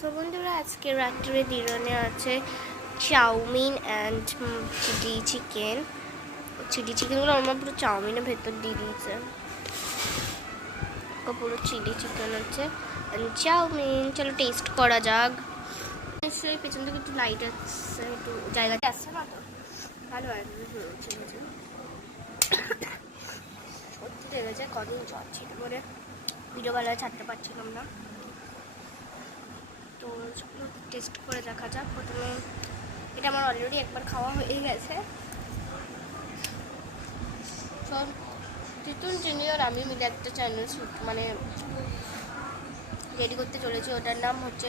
তো বন্ধুরা আজকে রাত্রে ডিনারে আছে চাউমিন অ্যান্ড চিলি চিকেনগুলো আমার পুরো চাউমিনের ভেতর দিয়ে দিয়েছে। পুরো চিলি চিকেন হচ্ছে চাউমিন। চলো টেস্ট করা যাক। নিশ্চয়ই পেছন থেকে একটু লাইট আসছে, একটু জায়গাটা আসছে না তো ভালো হয়। সত্যি দেখেছে কদিন জ্বর ছিল বলে ভিডিওবেলায় ছাড়তে পারছিলাম না। তো টেস্ট করে দেখা যাক। প্রথমে এটা আমার অলরেডি একবার খাওয়া হয়ে গেছে। সব তিতুন চিনি আর আমি মিলে একটা চ্যানেল মানে রেডি করতে চলেছি। ওটার নাম হচ্ছে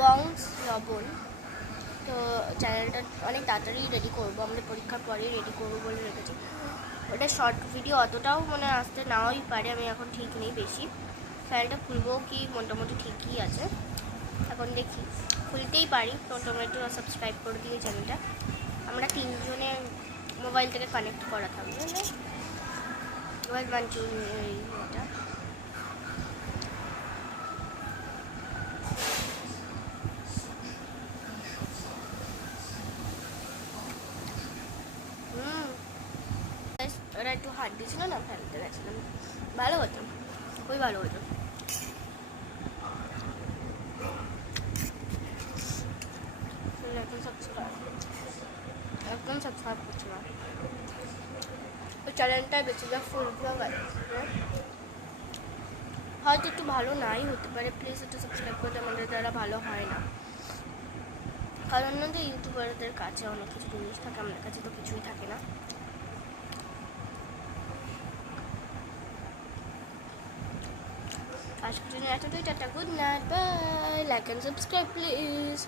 বংস লবণ। তো চ্যানেলটা অনেক তাড়াতাড়ি রেডি করবো, আমাদের পরীক্ষার পরেই রেডি করবো বলে রেখেছি। ওটা শর্ট ভিডিও অতটাও মানে আসতে নাওই পারে, আমি এখন ঠিক নেই বেশি। চ্যানেলটা খুলবো কি মোটামুটি ঠিকই আছে, এখন দেখি খুলতেই পারি। তো তোমরা একটু সাবস্ক্রাইব করে দিও চ্যানেলটা। আমরা তিনজনে মোবাইল থেকে কানেক্ট করা থাকবে না মোবাইল এটা। ওরা একটু হাত দিয়েছিল না, ফেলতে গেছিলাম। ভালো হতো, খুবই ভালো হতো। একদম সাবস্ক্রাইব করছি না, ওই চ্যানেলটায় বেশিরভাগ ফুল ব্লগ আছে। হয়তো একটু ভালো নাই হতে পারে, প্লিজ একটু সাবস্ক্রাইব করতে, আমাদের দ্বারা ভালো হয় না। কারণ অন্যদের ইউটিউবারদের কাছে অনেক কিছু জিনিস থাকে, আমাদের কাছে তো কিছুই থাকে না। আজকের জন্য এতটাই, tata, good night, bye. Like and subscribe please.